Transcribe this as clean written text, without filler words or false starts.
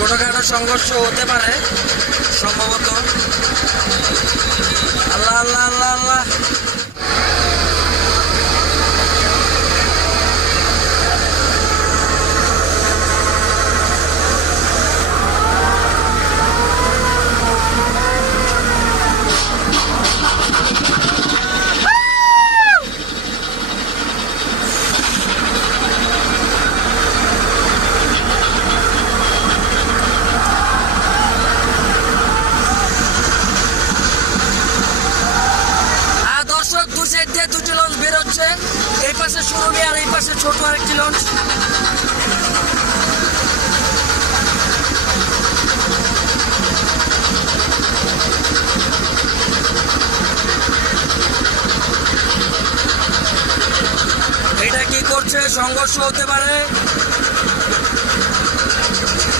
ছোটখাটো সংঘর্ষ হতে পারে সম্ভবত। আল্লাহ আল্লাহ আল্লাহ আল্লাহ। দু সাইড দিয়ে দুটি লঞ্চ বের হচ্ছে, এই পাশে সুরভি আর এই পাশে ছোট আরেকটি লঞ্চ। এটা কি করছে? সংঘর্ষ হতে পারে।